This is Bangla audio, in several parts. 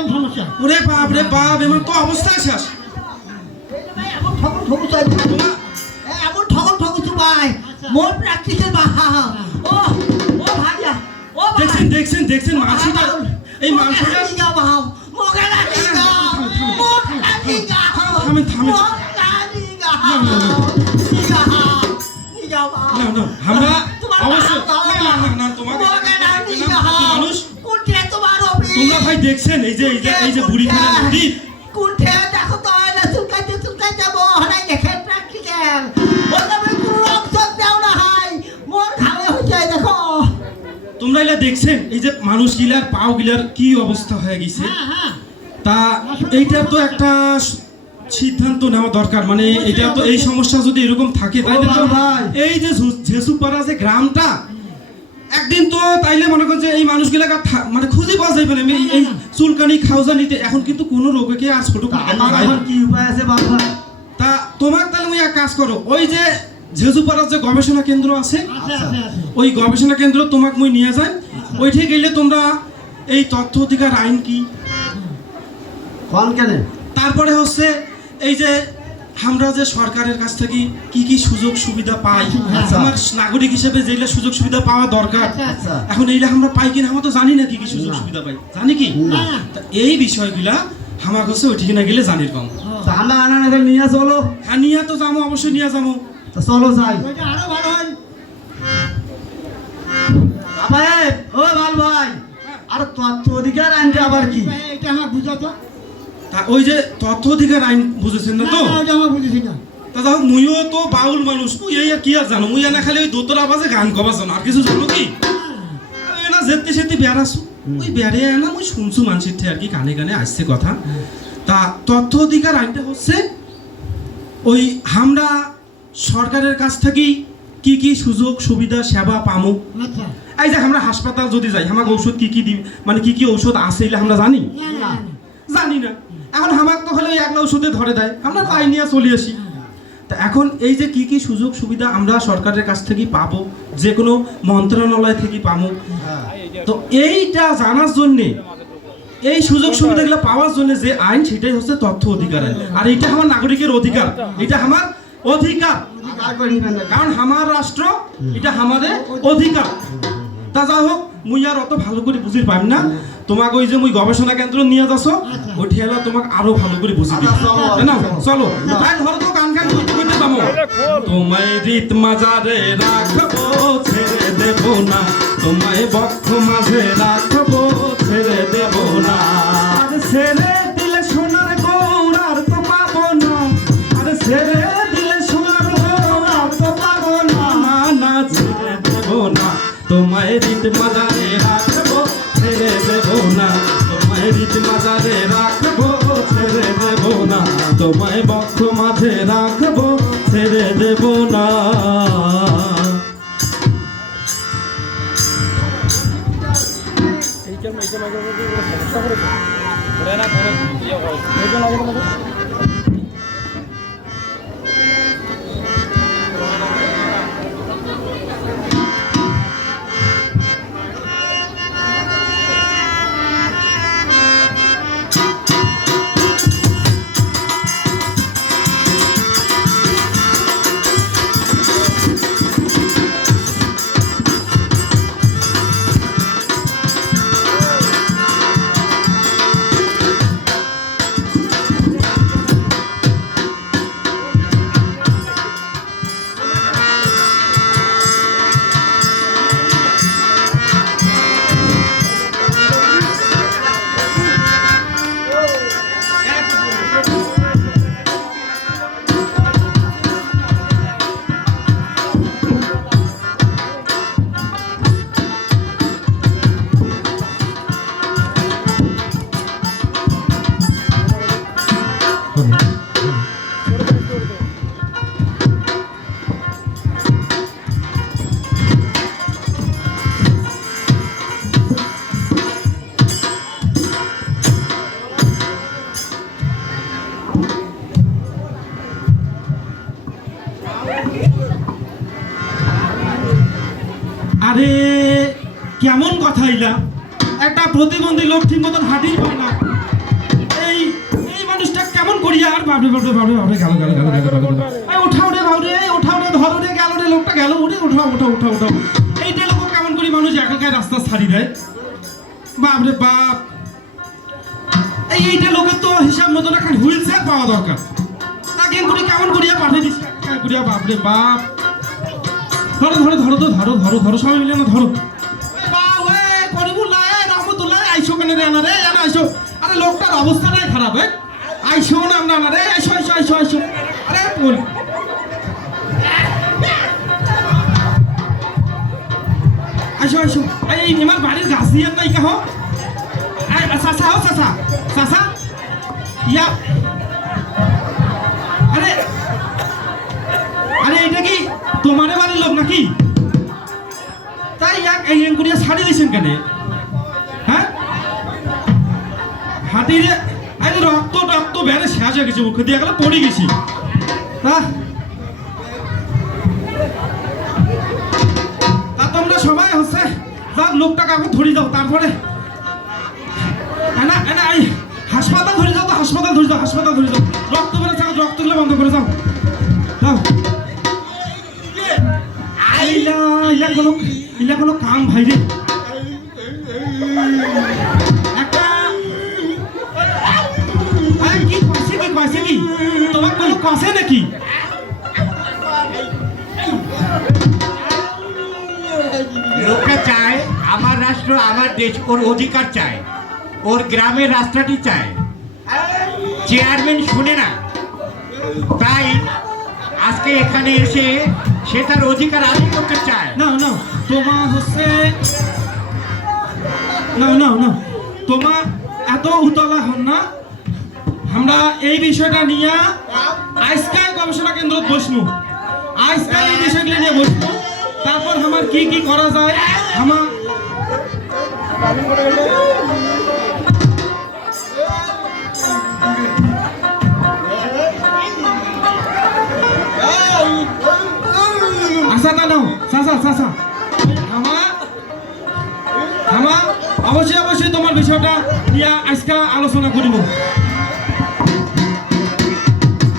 কিরম সমস্যা? ওরে বাপ রে বাপ, এমন তো অবস্থায় শেষ। ভাই এমন ঠকন ঠকুছ এমন ঠকন ঠকুছ ভাই মোর প্র্যাকটিসের বাহা ও ও ভাইয়া ও দেখছেন দেখছেন দেখছেন মানসিটা, এই মানসিটা নিগা বাহাও মোগলা নিগা মোগলা নিগা থামেন থামেন। নিগা নিগা বাহাও না না আমরা অবশ্যই না না না তোমাকে মানুষ কোনটা তোমার অফিস তোমরা ভাই দেখছেন এই যে এই যে বুড়ি খানা নদী, কোনটা দেখো তো না চুলকাইতে যাবো হলাই দেখে প্র্যাকটিক্যাল ওটা আমি পুরো রক্ত দাও না হাই মোর ঘামে হইছে দেখো। তোমরা এলা দেখছেন এই যে মানুষ গিলার পাও গিলার কি অবস্থা হয়ে গেছে। হ্যাঁ তা এইটা তো একটা সিদ্ধান্ত নেওয়া দরকার, মানে এটা তো এই সমস্যা যদি এরকম থাকে তাইলে তো এই যে ঝেসুপাড়া যে গ্রামটা একদিন তো তাইলে মনে করেন যে এই মানুষগুলাকে মানে খুঁজে পাওয়া যাবে না। এই চুলকানি খাওজানিতে এখন কিন্তু কোনো রোগীকে আর ছোট কি উপায় আছে বাবা? তা তোমার তাহলে ওই এক কাজ করো, ওই যে ঝেসুপাড়ার যে গবেষণা কেন্দ্র আছে ওই গবেষণা কেন্দ্র তোমাকে মুই নিয়ে যাই, ওইঠে গেলে তোমরা এই তথ্য অধিকার আইন কি, কোন কেন, তারপরে হচ্ছে এই যে আমরা যে সরকারের কাছ থেকে কি কি সুযোগ সুবিধা পাই, আমার নাগরিক হিসেবে যেগুলো সুযোগ সুবিধা পাওয়া দরকার এখন এইটা আমরা পাই কিনা আমরা তো জানি না কি কি সুযোগ সুবিধা পাই, জানি কি তা এই বিষয়গুলা আমার কাছে ওইঠিকে না গেলে জানির কম। আমরা আনা নিয়ে চলো। হ্যাঁ নিয়ে তো যাবো, অবশ্যই নিয়ে যাবো। চলো যাই আরো ভালো হয়। ও বাল ভাই আর তথ্য অধিকার আনতে আবার কি এটা আমার বুঝাতো। তা ওই যে তথ্য অধিকার আইন বুঝেছেন না তো? আমার বুঝেছি না। তা যাই হোক মুইও তো বাউল মানুষ, মুই এই আর কি আর জানো, মুই না খালি ওই দোতরা বাজে গান কবা জানো, আর কিছু জানো কি না যেতে সেতে বেড়াছু ওই বেড়ে না মুই শুনছু মানুষের থেকে আর কি কানে কানে আসছে কথা। তা তথ্য অধিকার আইনটা হচ্ছে ওই আমরা সরকারের কাছ থেকে কি কি সুযোগ সুবিধা সেবা পামু। এই যে আমরা হাসপাতাল যদি যাই আমাকে ঔষধ কি কি দিবে, মানে কি কি ঔষধ আছে এগুলো আমরা জানি জানি না। এখন আমাকে তো খালি ওই একলা ওষুধে ধরে দেয়, আমরা তাই নিয়ে চলে আসি। তা এখন এই যে কি কি সুযোগ সুবিধা আমরা সরকারের কাছ থেকে পাবো, যে কোনো মন্ত্রণালয় থেকে পাবো, তো এইটা জানার জন্যে এই সুযোগ সুবিধাগুলো পাওয়ার জন্য যে আইন সেটাই হচ্ছে তথ্য অধিকার আইন। আর এটা আমার নাগরিকের অধিকার, এটা আমার অধিকার, কারণ আমার রাষ্ট্র এটা আমাদের অধিকার। তা যাই হোক মুই আর অত ভালো করে বুঝির পাই না, তোমাকে ওই যে মুই গবেষণা কেন্দ্র নিয়ে যাচ্ছ ওই ঠেলা তোমাকে আরো ভালো করে বুঝি দিই না। চলো তাই ধরো তো গান গান করতে করতে যাবো। তোমায় রীত মাজারে রাখবো ছেড়ে দেব না, তোমায় বক্ষ মাঝে রাখবো ছেড়ে দেব না, আর ছেড়ে দিলে সোনার গৌরার তো পাবো না, আর ছেড়ে দিলে সোনার গৌরার তো পাবো না, না ছেড়ে দেব না, তোমায় রীত মাজারে রাখবো ছেড়ে দেব না, তোমায় রীত মাজারে রাখবো ছেড়ে দেব না, তোমায় বক্ষ মাঝে রাখবো ছেড়ে দেব না। আরে কেমন কথা এলা, একটা প্রতিবন্ধী লোক ঠিক মতন হাঁটিয়ে পায় না, করিয়া আর বাপরে বাপরে বাপরে বাপরে গেল গেল গেল গেল গেল গেল এই ওঠাও রে বাবরে ওঠাও রে ধরো রে গেল রে লোকটা গেল ওরে ওঠাও ওঠাও ওঠাও ওঠাও এইটা লোক কেমন করে মানুষ একাকার রাস্তা ছাড়ি দেয় বাপরে বাপ এইটা লোকের তো হিসাব মতন একটা হুইল চেয়ার পাওয়া দরকার তাকে করে কেমন করিয়া পাঠিয়ে দিস করিয়া বাপরে বাপ ধরো ধরো ধরো তো ধরো ধরো ধরো সবাই মিলে না ধরো আইসো কেন রে না রে জানো আইসো আরে লোকটার অবস্থাটাই খারাপ আইসো না না না রে আইসো আইসো আইসো আইসো আরে বল আইসো আইসো এই আমার বাড়ির গাছ দিয়ে নাই কাহ চাচা হো চাচা চাচা ইয়া আরে আরে এটা কি তোমারে বাড়ির লোক নাকি তাই এক এই করিয়া ছাড়ি দিয়েছেন কেন হ্যাঁ হাতিরে আরে রক্ত রক্ত বেড়ে শেষ হয়ে গেছে মুখে দিয়ে গেলে পড়ে গেছি তা তোমরা সবাই হচ্ছে যাক লোকটাকে আগে ধরে যাও তারপরে না না এই হাসপাতাল ধরে যাও তো হাসপাতাল ধরে যাও হাসপাতাল ধরে যাও রক্ত বেড়ে যাও রক্তগুলো বন্ধ করে যাও যাও ইলা কোনো কাম ভাই রে কি কইছে কি তোমার কোনো কষে নাকি লোকটা চায় আমার রাষ্ট্র আমার দেশ ওর অধিকার চায় ওর গ্রামের রাস্তাটি চায় চেয়ারম্যান শুনে না তাই আজকে এখানে এসে সে তার অধিকার আদায় করতে চায় না না তোমার হচ্ছে না না না তোমার এত উতলা হন না আমরা এই বিষয়টা নিয়ে আজকাল গবেষণা কেন্দ্র বসবো আজকাল এই বিষয়গুলো নিয়ে বসবো তারপর আমার কি কি করা যায় আমার আচ্ছা না নাও চাচা চাচা আমার অবশ্যই অবশ্যই তোমার বিষয়টা নিয়ে আজকে আলোচনা করিব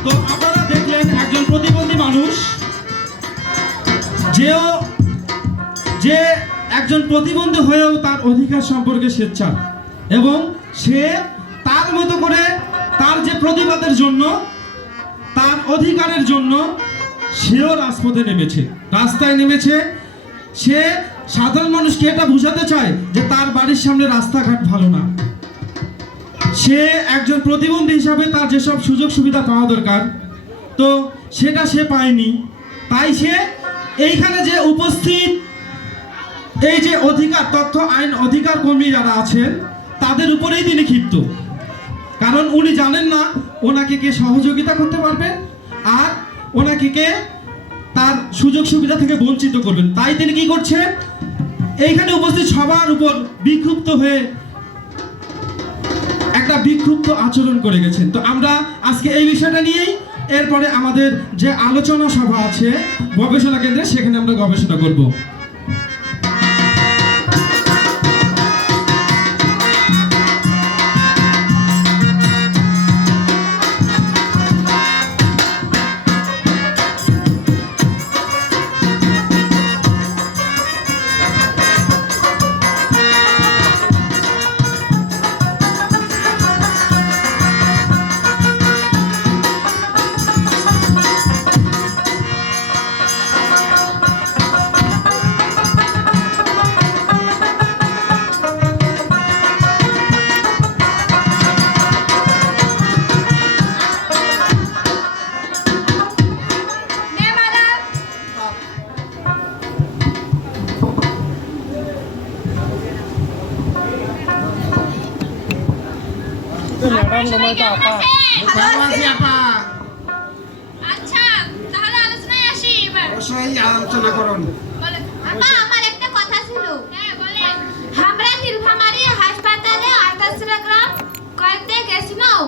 তো আপনারা দেখলেন একজন প্রতিবন্ধী মানুষ যে একজন প্রতিবন্ধী হয়েও তার অধিকার সম্পর্কে স্বেচ্ছা এবং সে তার মতো করে তার যে প্রতিবাদের জন্য তার অধিকারের জন্য সেও রাজপথে নেমেছে রাস্তায় নেমেছে সে সাধারণ মানুষকে এটা বোঝাতে চায় যে তার বাড়ির সামনে রাস্তাঘাট ভালো না সে একজন প্রতিবন্ধী হিসাবে তার যেসব সুযোগ সুবিধা পাওয়া দরকার তো সেটা সে পায়নি তাই সে এইখানে যে উপস্থিত এই যে অধিকার তথ্য আইন অধিকার কর্মী যারা আছেন তাদের উপরেই তিনি ক্ষিপ্ত কারণ উনি জানেন না ওনাকে কে সহযোগিতা করতে পারবে আর ওনাকে কে তার সুযোগ সুবিধা থেকে বঞ্চিত করবেন তাই তিনি কি করছেন এইখানে উপস্থিত সবার উপর বিক্ষুব্ধ হয়ে একটা বিক্ষুব্ধ আচরণ করে গেছেন তো আমরা আজকে এই বিষয়টা নিয়েই এরপরে আমাদের যে আলোচনা সভা আছে গবেষণা কেন্দ্রে সেখানে আমরা গবেষণা করব আচ্ছা তাহলে আলোচনায় আসি এবার অবশ্যই আলোচনা করুন আপা আমার একটা কথা ছিল হ্যাঁ বলেন আমরা নীলফামারী হাসপাতালে আলট্রাসাউন্ড গ্রাম করতে গেছিলাম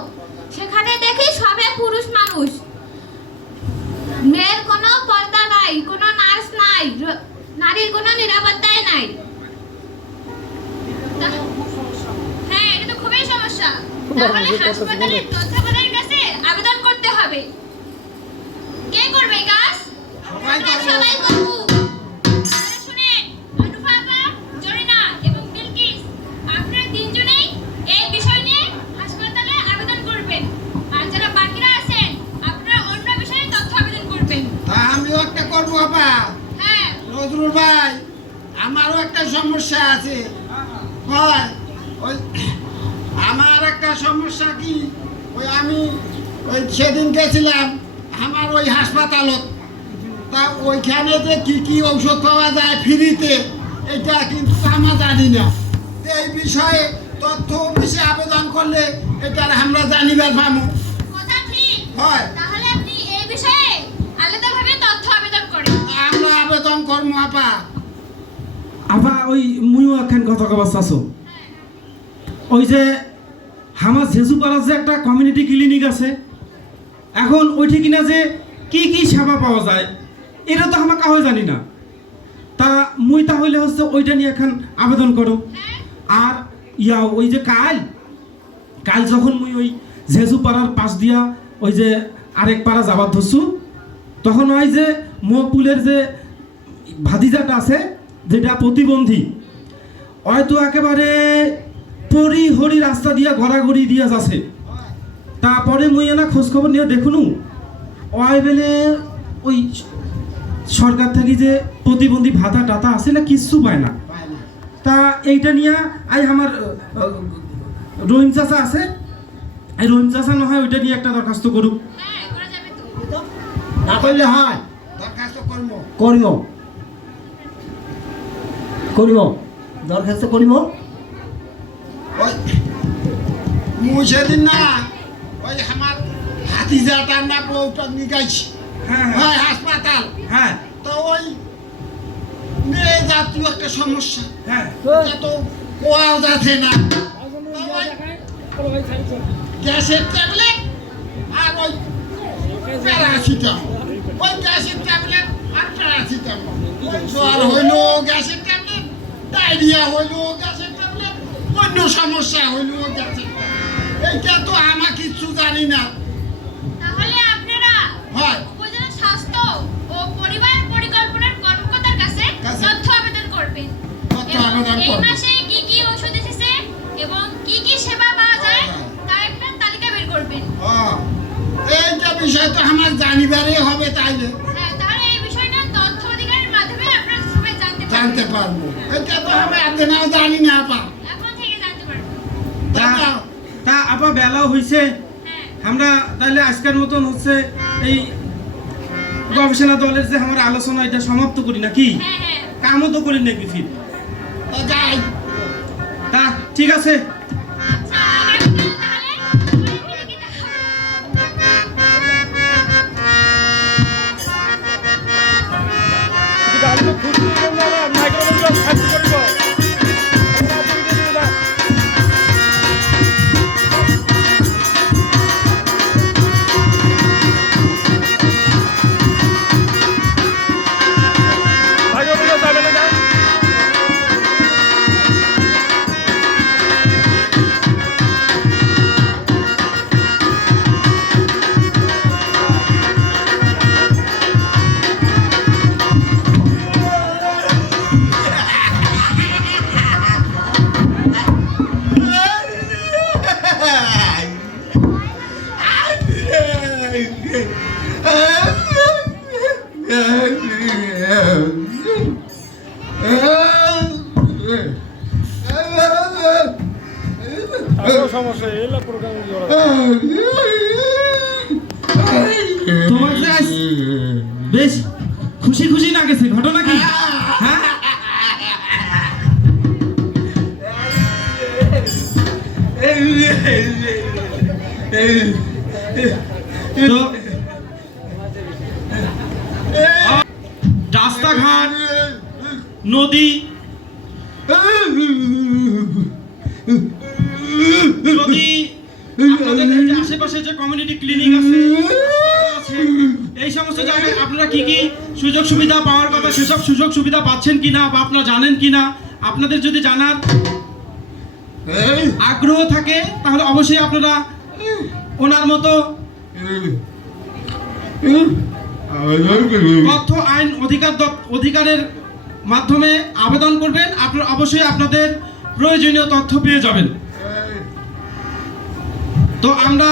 সেখানে দেখি সবে পুরুষ মানুষ মেয়ের কোনো পর্দা নাই কোনো নার্স নাই নারীর কোনো নিরাপত্তাই নাই হ্যাঁ এটা তো খুবই সমস্যা তাহলে হাসপাতালের তত্ত্বাবধানের কাছে হবে। কে করবে এই কাজ? সবাই আমরা করবো। সবাই করব। তাহলে শুনেন, অনুফাপা, জরিনা এবং বিলকিস, আপনারা তিনজনেই এই বিষয় নিয়ে হাসপাতালে আবেদন করবেন। আর যারা বাকিরা আছেন, আপনারা অন্য বিষয়ে তথ্য আবেদন করবেন। তা আমিও একটা করবো বাবা। হ্যাঁ, নজরুল ভাই, আমারও একটা সমস্যা আছে। হয় ওই আমার একটা সমস্যা কি, ওই আমি ওই সেদিন গেছিলাম আমার ওই হাসপাতালত, তা ওইখানে যে কি কি ঔষধ পাওয়া যায় ফ্রিতে, এটা কিন্তু আমরা জানি না। তো এই বিষয়ে তথ্য অফিসে আবেদন করলে এটা আমরা জানিবার পাবো। কথা ঠিক। হয় তাহলে আপনি এই বিষয়ে আলাদাভাবে তথ্য আবেদন করেন। আমরা আবেদন করবো আপা। আবা ওই মুইও একখান কথা কবার চাচ্ছো, ওই যে আমার জেসুপাড়ার যে একটা কমিউনিটি ক্লিনিক আছে, এখন ওইটি কিনা যে কি কি সেবা পাওয়া যায় এটা তো আমার কাউকে জানি না। তা মুই তাহলে হচ্ছে ওইটা নিয়ে এখন আবেদন করো। আর ওই যে কাল যখন মুই ওই জেসুপাড়ার পাশ দিয়া ওই যে আরেক পাড়া যাবার ধরছু, তখন ওই যে মকবুলের যে ভাতিজাটা আছে যেটা প্রতিবন্ধী, হয়তো একেবারে পরিহরি রাস্তা দিয়া ঘোরাঘুরি দিয়া যাচ্ছে। তারপরে মুই না খোঁজখবর নিয়ে দেখুন ওই বেলে ওই সরকার থেকে যে প্রতিবন্ধী ভাতা টাতা আছে না কিচ্ছু পায় না। তা এইটা নিয়ে আমার রহিম চাচা আছে, এই রহিম চাচা না হয় ওইটা নিয়ে একটা দরখাস্ত করুক। হ্যাঁ, করা যাবে তো। না করলে হয়, দরখাস্ত করবো। করিম করিম দরখাস্ত করিম। ওই মুই সেদিন না ওই আমার হাতিজাটার না বউটা নিয়ে গেছি হ্যাঁ হয় হাসপাতাল। হ্যাঁ তো ওই মেয়ে জাতীয় একটা সমস্যা, হ্যাঁ এটা তো কোয়াও যাচ্ছে না। তো ওই গ্যাসের ট্যাবলেট আর ওই প্যারাসিটামল, ওই গ্যাসের ট্যাবলেট আর প্যারাসিটামল, জ্বর হইলো গ্যাসের ট্যাবলেট, ডায়রিয়া হইলো গ্যাসের ট্যাবলেট, অন্য সমস্যা হইলো গ্যাসের ট্যাবলেট। এইটা তো আমার কিচ্ছু জানি না। তাহলে আপনারা হয় উপজেলা স্বাস্থ্য ও পরিবার পরিকল্পনার কর্মকর্তার কাছে কাছে তথ্য আবেদন করবেন। তথ্য এবং আবেদন এই করবেন। মাসে কি কি ওষুধ এসেছে এবং কি কি সেবা পাওয়া যায় তার একটা তালিকা বের করবেন। এইটা বিষয় তো আমার জানিবারই হবে, তাইলে হ্যাঁ, তাহলে এই বিষয়টা তথ্য অধিকারের মাধ্যমে আপনারা সবাই জানতে জানতে পারবেন। পারবো। এটা তো আমি একদিনও জানি না আপা। এখন থেকে জানতে পারবেন। তা দাদা, তা আপা বেলাও হয়েছে, হ্যাঁ, আমরা তাহলে আজকের মতন হচ্ছে এই গবেষণা দলের যে আমার আলোচনা এটা সমাপ্ত করি নাকি? হ্যাঁ, হ্যাঁ। কামও তো করি নাকি ফির? তা যাই। তা ঠিক আছে। আচ্ছা, আগামীকাল তাহলে সবাই মিলে কি দেখা হবে? তোমার যে আজ বেশ খুশি খুশি না গেছে ঘটনা কি? হ্যাঁ তো রাস্তাঘাট, নদী, যদি আপনাদের এই যে আশেপাশে যে কমিউনিটি ক্লিনিক আছে, এই সমস্ত জায়গায় আপনারা কি কি সুযোগ সুবিধা পাওয়ার কথা সেসব সুযোগ সুবিধা পাচ্ছেন কিনা বা আপনারা জানেন কিনা, আপনাদের যদি জানার আগ্রহ থাকে তাহলে অবশ্যই আপনারা ওনার মতো আবেদন করবো তথ্য আইন অধিকারের মাধ্যমে আবেদন করবেন, আপনার অবশ্যই আপনাদের প্রয়োজনীয় তথ্য পেয়ে যাবেন। তো আমরা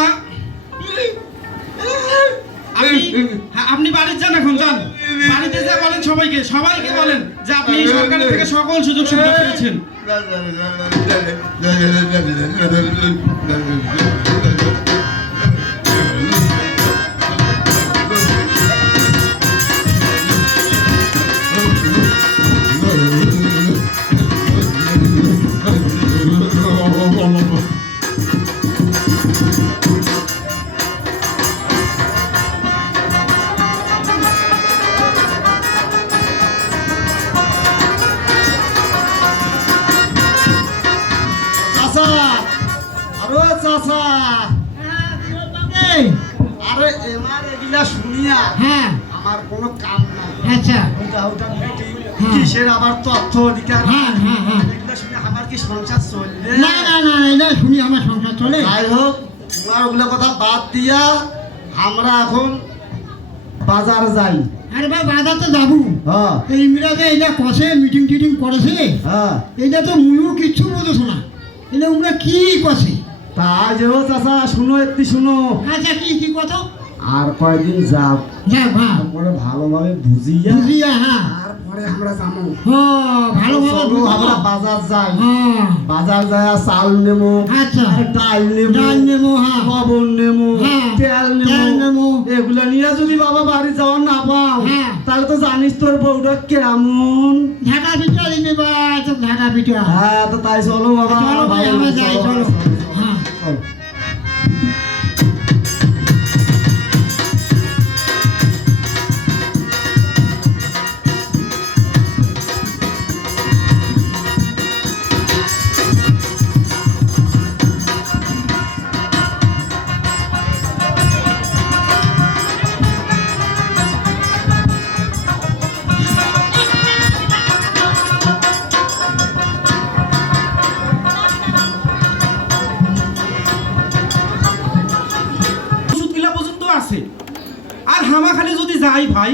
আপনি বাড়িতে যান, এখন যান বাড়িতে যা বলেন সবাইকে বলেন যে আপনি সরকারের থেকে সকল সুযোগ সুবিধা পেয়েছেন। চাচা, আরে চাচা, আরে এবার এগুলা শুনিয়া হ্যাঁ আমার কোনো কাম নাই। আচ্ছা ওটা মিটিং, হ্যাঁ। কিসের আবার তথ্য অধিকার, হ্যাঁ হ্যাঁ হ্যাঁ এগুলা শুনে আমার কি সংসার চলবে? না না না এটা শুনি আমার সংসার চলে। যাই হোক, তোমার ওগুলো কথা বাদ দিয়া আমরা এখন বাজার যাই। আরে ভাই বাজার তো যাবো, হ্যাঁ এই মিরাজে এইটা কষে মিটিং টিটিং করেছে, হ্যাঁ, এইটা তো মুইও কিচ্ছু বুঝেছো না, এটা উমরা কি কষে। তাই যে ও চাচা শুনো, একটু শুনো, আচ্ছা কি কথা? আর কয়েকদিন যাও, যা ভাই তারপরে ভালোভাবে বুঝিয়া বুঝিয়া, হ্যাঁ তারপরে আমরা যাবো। ভালোভাবে চলো বুঝো। আমরা বাজার যাই, হ্যাঁ বাজার যায় চাল নেবো, আচ্ছা ডাল নেবো, ডাল নেবো, হ্যাঁ লবণ নেবো, হ্যাঁ, তেল তেল নেবো, নেবো। এগুলো নিয়ে যদি বাবা বাড়ি যাওয়া না পাও, হ্যাঁ। তাহলে তো জানিস তোর বউটা কেমন। ঝাঁটা পিঠা দিনে বা ঝাঁটা পিঠা। হ্যাঁ, তো তাই চলো বাবা, চলো ভাই, আমরা যাই, চলো। হ্যাঁ চলো। ওষুধগুলা পর্যন্ত আছে, আর হামা খালি যদি যাই ভাই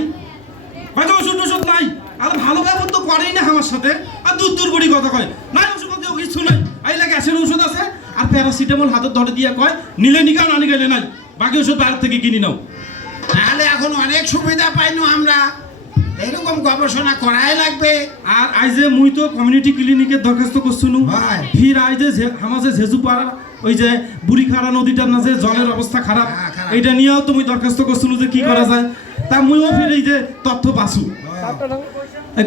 হয়তো ওষুধ টষুধ নাই, আর ভালো ব্যবহার তো করেই না আমার সাথে, আর দূর করে কথা কয় নাই ওষুধ বলতে কিছু নাই, এই লাগে গ্যাসের ওষুধ আছে আর প্যারাসিটামল হাতের ধরে দিয়ে কয় নিলে নিকাও না নিলে নাই, বাকি ওষুধ বাইরে থেকে কিনি নাও। তাহলে এখন অনেক সুবিধা পাইনো আমরা, এরকম গবেষণা করাই লাগবে। আর আইজে মুই তো কমিউনিটি ক্লিনিকের দরখাস্ত করছুনু, ভাই। ফির আইজে আমাদের ঝেজুপাড়া ওই যে বুড়িখাড়া নদীটার না যে জলের অবস্থা খারাপ, হ্যাঁ, খারাপ। এইটা নিয়েও তুমি দরখাস্ত করছুনু যে কি করা যায়, তা মুইও ফির এই যে তথ্য পাসু।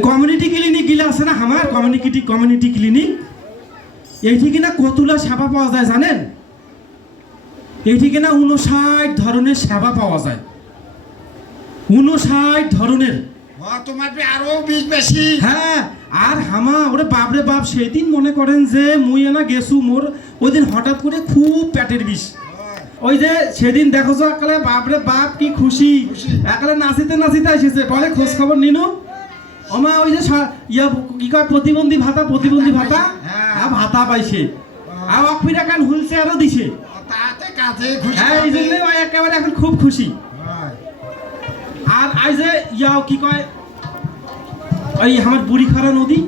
কমিউনিটি ক্লিনিক গিলা আছে না আমার কমিউনিটি ক্লিনিক, এইটি কিনা কতুলা সেবা পাওয়া যায় জানেন, এইটি কিনা 59 ধরনের সেবা পাওয়া যায়, 59 ধরনের। তোমার আরো বিষ বেশি। হ্যাঁ, আর হামা ওরে বাপরে বাপ, সেদিন মনে করেন যে মুই এনা গেছু, মোর ওই দিন হঠাৎ করে খুব পেটের বিষ, ওই যে সেদিন দেখো তো একালে বাপরে বাপ কি খুশি, একালে নাচিতে নাচিতে এসেছে, বলে খোঁজ খবর নিনো ওমা ওই যে ইয়া কি কয় প্রতিবন্ধী ভাতা হ্যাঁ। ভাতা পাইছে, আর অফিরা কান হুলছে আরো দিছে, তাতে কাজে খুশি। হ্যাঁ এই জন্য একেবারে এখন খুব খুশি। আর আই যে ইয়াও কি কয় ওই আমার বুড়িখাড়া নদী,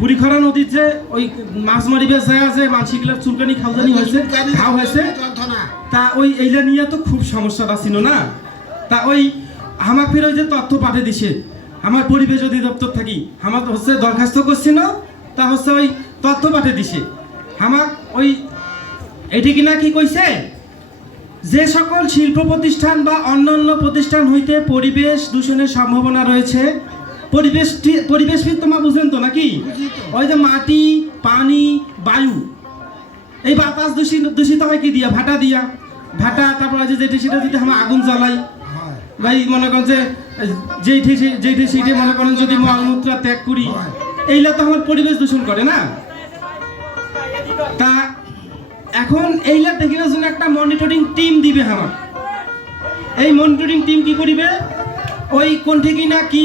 বুড়িখাড়া নদীর যে ওই মাছ মারিবে যায় আছে, মানসিকগুলার চুলকানি খাওয়ানি হয়েছে, ঘাও হয়েছে, তা ওই এইটা নিয়ে তো খুব সমস্যাটা ছিল না, তা ওই আমার ফের ওই যে তথ্য পাঠিয়ে দিছে আমার পরিবেশ অধিদপ্তর থাকি, আমার হচ্ছে দরখাস্ত করছিল, তা হচ্ছে ওই তথ্য পাঠিয়ে দিছে আমার ওই এটি কিনা কি কইছে, যে সকল শিল্প প্রতিষ্ঠান বা অন্যান্য প্রতিষ্ঠান হইতে পরিবেশ দূষণের সম্ভাবনা রয়েছে, পরিবেশবিদ তোমার বুঝেন তো নাকি, ওই যে মাটি, পানি, বায়ু, এই বাতাস দূষিত হয় কি দিয়া, ভাটা, তারপর আছে যেটি সেটা যদি আমরা আগুন জ্বালাই, ভাই মনে করেন যে যেইটি সেইটি মনে করেন যদি মলমূত্র ত্যাগ করি, এইগুলা তো আমার পরিবেশ দূষণ করে না। তা এখন এইলা দেখার জন্য একটা মনিটরিং টিম দিবে আমার, এই মনিটরিং টিম কি করিবে, ওই কোন ঠিকই না কি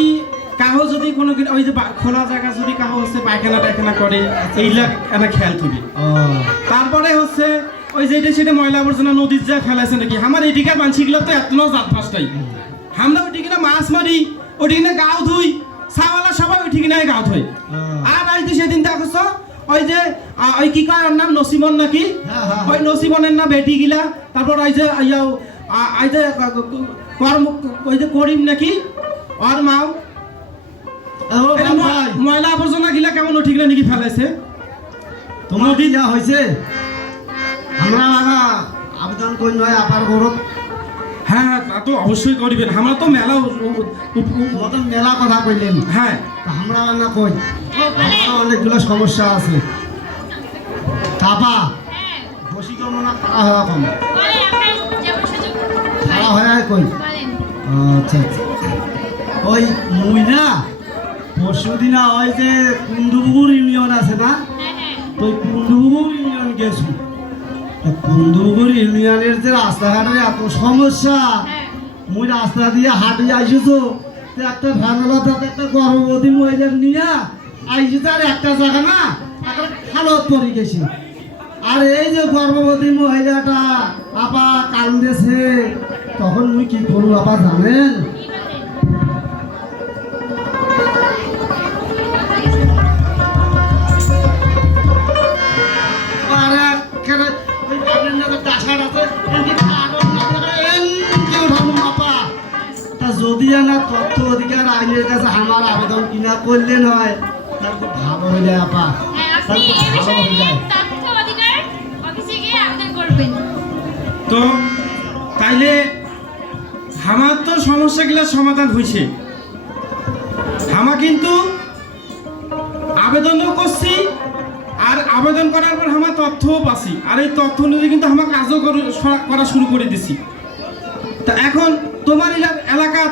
কাহো যদি কোনো ওই যে খোলা জায়গা যদি কাহো হচ্ছে পায়খানা টায়খানা করে, এইলা একটা খেয়াল থবি। তারপরে হচ্ছে ওই যেটা সেটা ময়লা আবর্জনা নদীর যা ফেলাইছে নাকি, আমার এদিকে মানসিকগুলো তো এত জাত ফাঁসটাই, আমরা ওই ঠিকানা মাছ মারি ওই ঠিকানা গাও ধুই সাওয়ালা সবাই ওই ঠিকানায় গাও ধুই আর এই যে সেদিন দেখছ ওই যে ওই কি কয় ওর নাম নসিমন নাকি ওই নসিমনের না বেটি গিলা তারপর ওই যে এই যে কর্ম ওই যে করিম নাকি ওর মাও ময়লা আবর্জনা গিলা কেমন ওই ঠিকানা নাকি ফেলাইছে তোমার কি যা হয়েছে আমরা আবেদন করি নয় আপার গৌরব হ্যাঁ হ্যাঁ তা তো অবশ্যই করিবেন আমরা তো মেলা মতন মেলা কথা কইলেন হ্যাঁ তা আমরা না কই আমার অনেকগুলো সমস্যা আছে তাপা হ্যাঁ বশীকরণ খারাপ হওয়া কম বলেন আপনার যেমন সুযোগ খারাপ হয় কই বলেন আচ্ছা আচ্ছা ওই মুই না পরশুদিনা ওই যে কুন্দুপুর ইউনিয়ন আছে না হ্যাঁ হ্যাঁ তো ওই কুন্দুপুর ইউনিয়ন গেছি কুন্দুপুর ইউনিয়নের যে রাস্তাঘাটের এত সমস্যা হ্যাঁ মুই রাস্তা দিয়ে হাঁটি আইসিছো তো একটা ফ্যামিলাতে একটা গর্ভবতী মহিলার নিয়ে আইসিছে আর একটা জায়গা না একটা খালত পড়ে গেছে আর এই যে গর্ভবতী মহিলাটা আপা কান্দেছে তখন মুই কি করবো আপা জানেন কি বলেন আর একেবারে ওই বাড়ির নামে ডাসার আছে এমনি কাগজ না করে এমনি উঠানো আপা তা যদি না তথ্য অধিকার আইনের কাছে আমার আবেদন কিনা করলে নয় তার খুব ভালো হয়ে যায় আপা হ্যাঁ তার আপনি খুব এই ভালো বিষয়ে হয়ে যায় তথ্য অধিকার অফিসে গিয়ে আবেদন করবেন তো তাইলে আমার তো সমস্যাগুলোর সমাধান হয়েছে আমা কিন্তু আবেদনও করছি আর আবেদন করার পর আমার তথ্যও পাচ্ছি আর এই তথ্য অনুযায়ী কিন্তু আমার কাজও করা শুরু করে দিছি তা এখন তোমার এলাকার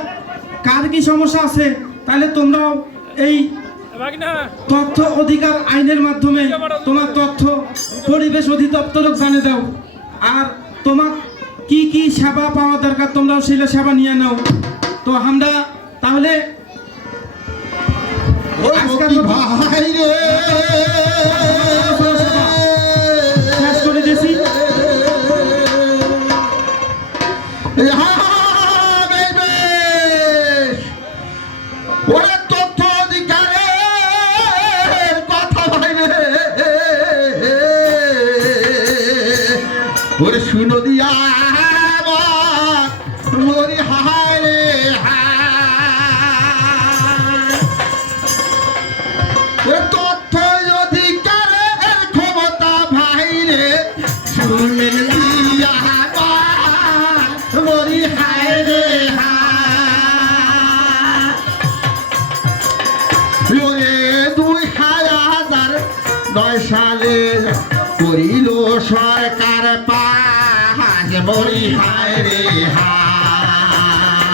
কার কি সমস্যা আছে তাহলে তোমরাও এই তথ্য অধিকার আইনের মাধ্যমে তোমার তথ্য পরিবেশ অধিদপ্তরক জানিয়ে দাও আর তোমার কি কি সেবা পাওয়া দরকার তোমরাও সেই সেবা নিয়ে নাও তো আমরা তাহলে আজকের মতো ভাই রে শেষ করে দিয়েছি ওরে তথ্য অধিকারের কথা ভাই রে ওরে শুনো দিয়া মরি হায় রে হায় তথ্য অধিকারের ক্ষমতা ভাই রে শুনে দিয়া মরি হায় রে হায় ওরে 2009 সালে করিল সরকার পাস মরি হায় রে হায়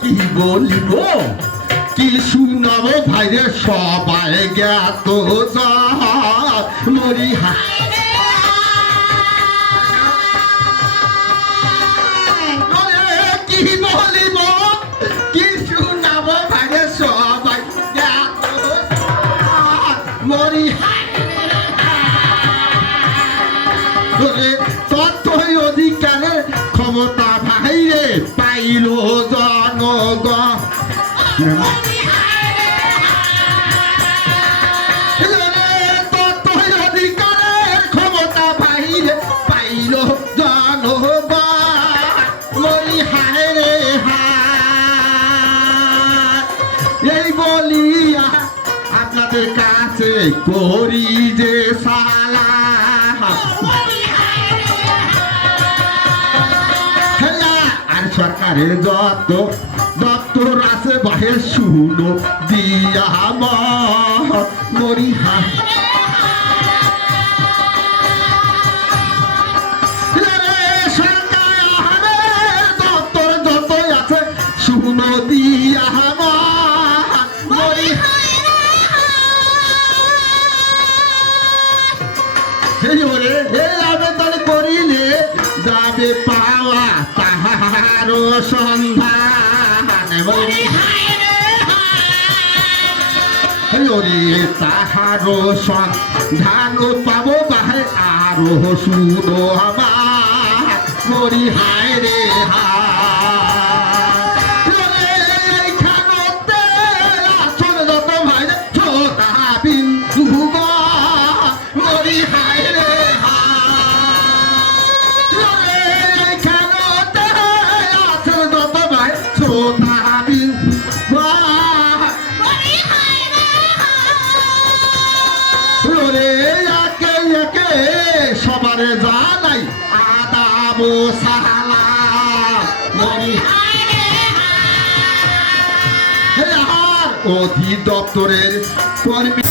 কি বলিব কি শুনাব ভাইরে সবাই জ্ঞাত মরি হায় কি বলিব কি শুনাব ভাইরে সবাই জ্ঞাত মরি তথ্য অধিকারের ক্ষমতা ভাইরে পাইল জনগণ তথ্য অধিকারের ক্ষমতা ভাইরে পাইল জনগণ মরি হায় রে হায় এই বলিয়া আপনাদের কাছে করি যে সালা আর সরকারের যত দপ্তর আছে বাহে শুনো দিয়া মরি হায় সরকারের দপ্তর যত আছে শুনো দিয়া মরি আবেদন করিলে যাবে পাওয়া তাহার সন্ধান মরি তাহার সন্ধান পাবো বাহে আরো শুনো আমার মরি হায় রে হায় তোমারে জানাই আদাব সালাম অধিদপ্তরের কর্মী